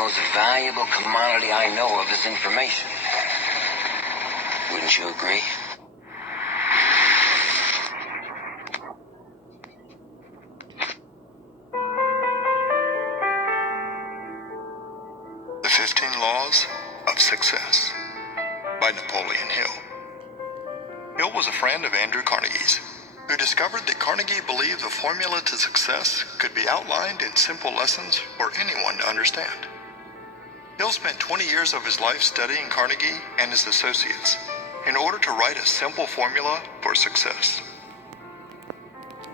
most valuable commodity I know of is information. Wouldn't you agree? The 15 Laws of Success by Napoleon Hill. Hill was a friend of Andrew Carnegie's, who discovered that Carnegie believed the formula to success could be outlined in simple lessons for anyone to understand. Hill spent 20 years of his life studying Carnegie and his associates in order to write a simple formula for success.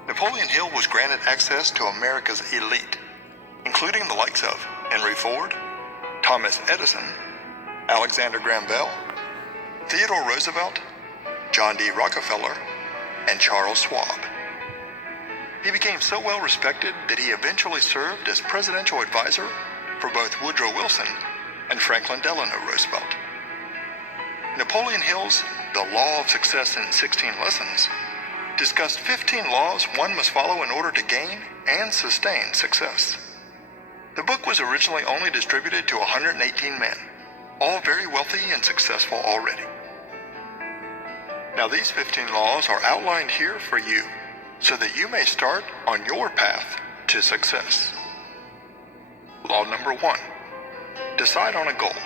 Napoleon Hill was granted access to America's elite, including the likes of Henry Ford, Thomas Edison, Alexander Graham Bell, Theodore Roosevelt, John D. Rockefeller, and Charles Schwab. He became so well respected that he eventually served as presidential advisor for both Woodrow Wilson and Franklin Delano Roosevelt. Napoleon Hill's The Law of Success in 16 Lessons discussed 15 laws one must follow in order to gain and sustain success. The book was originally only distributed to 118 men, all very wealthy and successful already. Now these 15 laws are outlined here for you so that you may start on your path to success. Law number 1. Decide on a goal.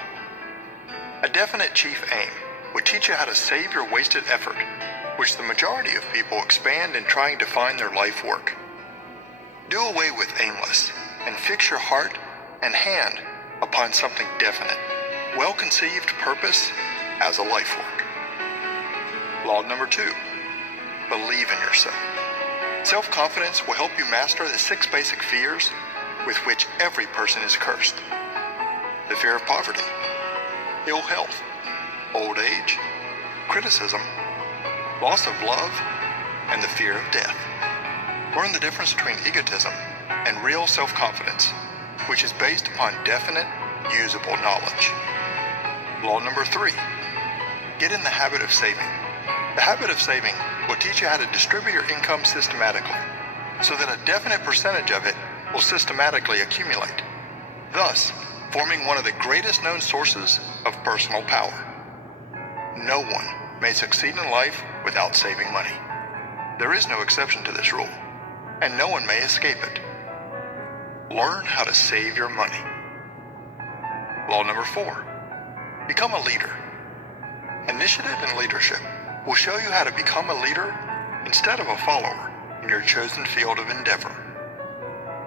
A definite chief aim would teach you how to save your wasted effort, which the majority of people expand in trying to find their life work. Do away with aimless and fix your heart and hand upon something definite, well-conceived purpose as a life work. Law number 2. Believe in yourself. Self-confidence will help you master the 6 basic fears with which every person is cursed. The fear of poverty, ill health, old age, criticism, loss of love, and the fear of death. Learn the difference between egotism and real self-confidence, which is based upon definite, usable knowledge. Law number 3. Get in the habit of saving. The habit of saving will teach you how to distribute your income systematically, so that a definite percentage of it will systematically accumulate, thus forming one of the greatest known sources of personal power. No one may succeed in life without saving money. There is no exception to this rule, and no one may escape it. Learn how to save your money. Law number 4. Become a leader. Initiative and leadership will show you how to become a leader instead of a follower in your chosen field of endeavor.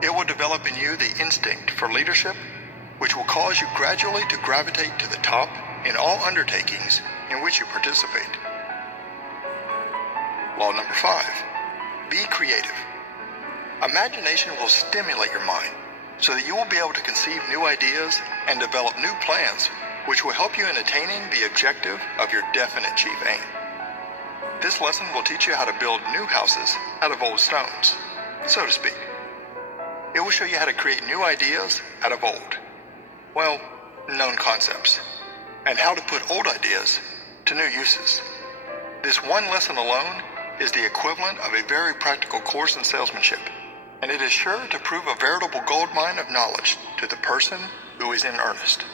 It will develop in you the instinct for leadership, which will cause you gradually to gravitate to the top in all undertakings in which you participate. Law number 5. Be creative. Imagination will stimulate your mind so that you will be able to conceive new ideas and develop new plans which will help you in attaining the objective of your definite chief aim. This lesson will teach you how to build new houses out of old stones, so to speak. It will show you how to create new ideas out of old, known concepts, and how to put old ideas to new uses. This one lesson alone is the equivalent of a very practical course in salesmanship, and it is sure to prove a veritable goldmine of knowledge to the person who is in earnest.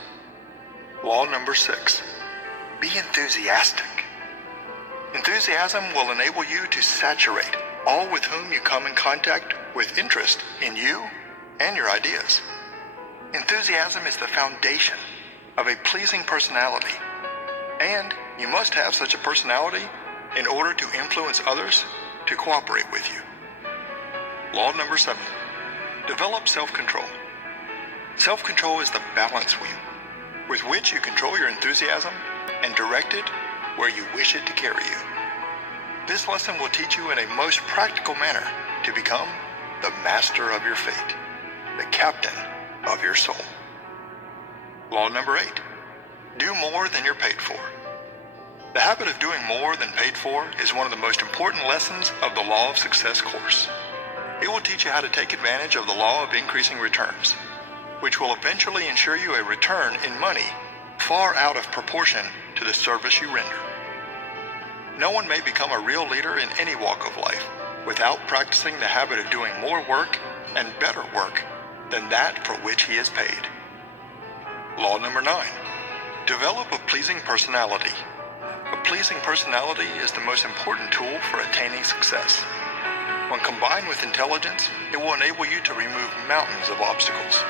Law number 6. Be enthusiastic. Enthusiasm will enable you to saturate all with whom you come in contact with interest in you and your ideas. Enthusiasm is the foundation of a pleasing personality, and you must have such a personality in order to influence others to cooperate with you. Law number 7. Develop self-control. Self-control is the balance wheel with which you control your enthusiasm and direct it where you wish it to carry you. This lesson will teach you in a most practical manner to become the master of your fate, the captain of your soul. Law number 8. Do more than you're paid for. The habit of doing more than paid for is one of the most important lessons of the Law of Success course. It will teach you how to take advantage of the law of increasing returns, which will eventually ensure you a return in money far out of proportion to the service you render. No one may become a real leader in any walk of life without practicing the habit of doing more work and better work than that for which he is paid. Law number 9. Develop a pleasing personality. A pleasing personality is the most important tool for attaining success. When combined with intelligence, it will enable you to remove mountains of obstacles.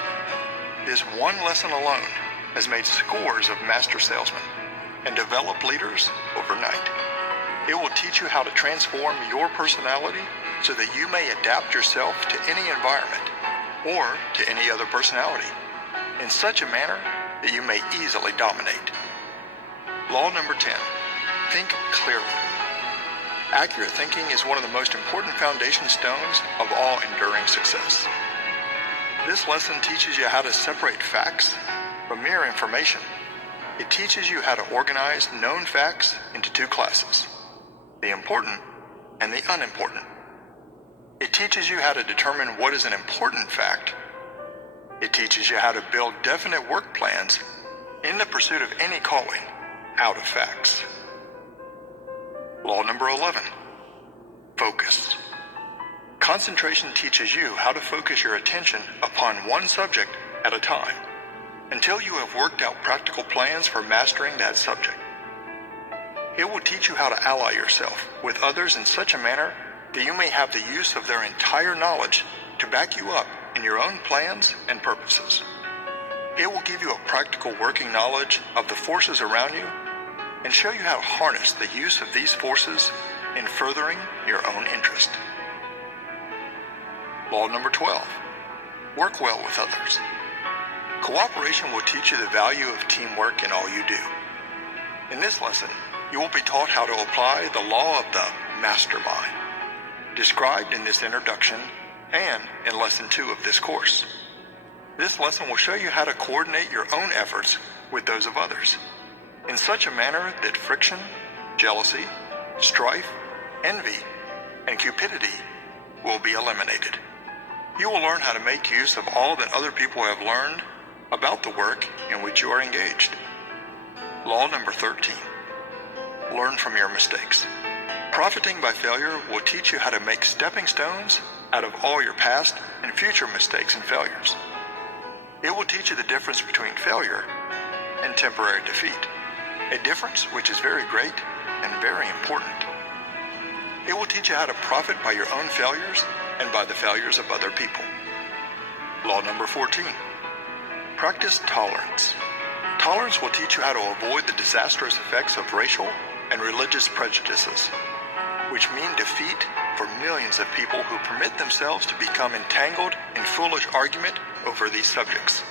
This one lesson alone has made scores of master salesmen and developed leaders overnight. It will teach you how to transform your personality so that you may adapt yourself to any environment or to any other personality in such a manner that you may easily dominate. Law number 10. Think clearly. Accurate thinking is one of the most important foundation stones of all enduring success. This lesson teaches you how to separate facts from mere information. It teaches you how to organize known facts into two classes, the important and the unimportant. It teaches you how to determine what is an important fact. It teaches you how to build definite work plans in the pursuit of any calling out of facts. Law number 11. Focus. Concentration teaches you how to focus your attention upon one subject at a time until you have worked out practical plans for mastering that subject. It will teach you how to ally yourself with others in such a manner that you may have the use of their entire knowledge to back you up in your own plans and purposes. It will give you a practical working knowledge of the forces around you and show you how to harness the use of these forces in furthering your own interest. Law number 12. Work well with others. Cooperation will teach you the value of teamwork in all you do. In this lesson, you will be taught how to apply the law of the mastermind, described in this introduction and in lesson 2 of this course. This lesson will show you how to coordinate your own efforts with those of others in such a manner that friction, jealousy, strife, envy, and cupidity will be eliminated. You will learn how to make use of all that other people have learned about the work in which you are engaged. Law number 13. Learn from your mistakes. Profiting by failure will teach you how to make stepping stones out of all your past and future mistakes and failures. It will teach you the difference between failure and temporary defeat, a difference which is very great and very important. It will teach you how to profit by your own failures and by the failures of other people. Law number 14. Practice tolerance. Tolerance will teach you how to avoid the disastrous effects of racial and religious prejudices, which mean defeat for millions of people who permit themselves to become entangled in foolish argument over these subjects,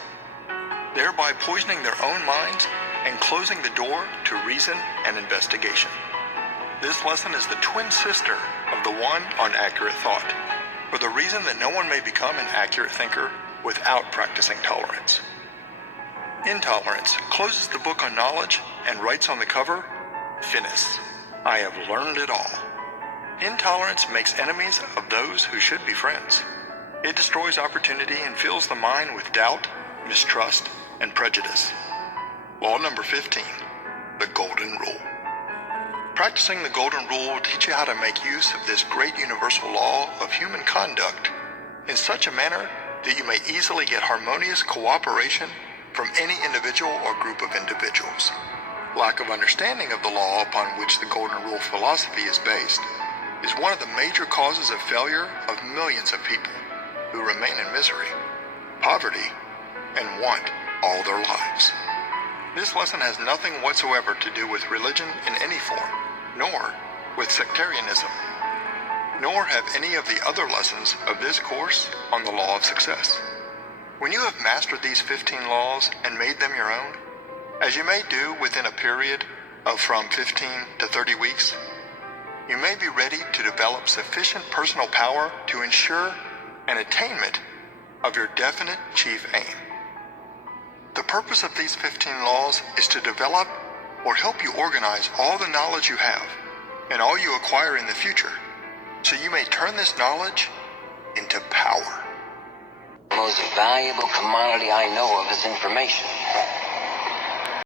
thereby poisoning their own minds and closing the door to reason and investigation. This lesson is the twin sister of the one on accurate thought, for the reason that no one may become an accurate thinker without practicing tolerance. Intolerance closes the book on knowledge and writes on the cover, "Finis, I have learned it all." Intolerance makes enemies of those who should be friends. It destroys opportunity and fills the mind with doubt, mistrust, and prejudice. Law number 15, the Golden Rule. Practicing the Golden Rule will teach you how to make use of this great universal law of human conduct in such a manner that you may easily get harmonious cooperation from any individual or group of individuals. Lack of understanding of the law upon which the Golden Rule philosophy is based is one of the major causes of failure of millions of people who remain in misery, poverty, and want all their lives. This lesson has nothing whatsoever to do with religion in any form, nor with sectarianism, nor have any of the other lessons of this course on the law of success. When you have mastered these 15 laws and made them your own, as you may do within a period of from 15 to 30 weeks, you may be ready to develop sufficient personal power to ensure an attainment of your definite chief aim. The purpose of these 15 laws is to develop or help you organize all the knowledge you have and all you acquire in the future, so you may turn this knowledge into power. The most valuable commodity I know of is information.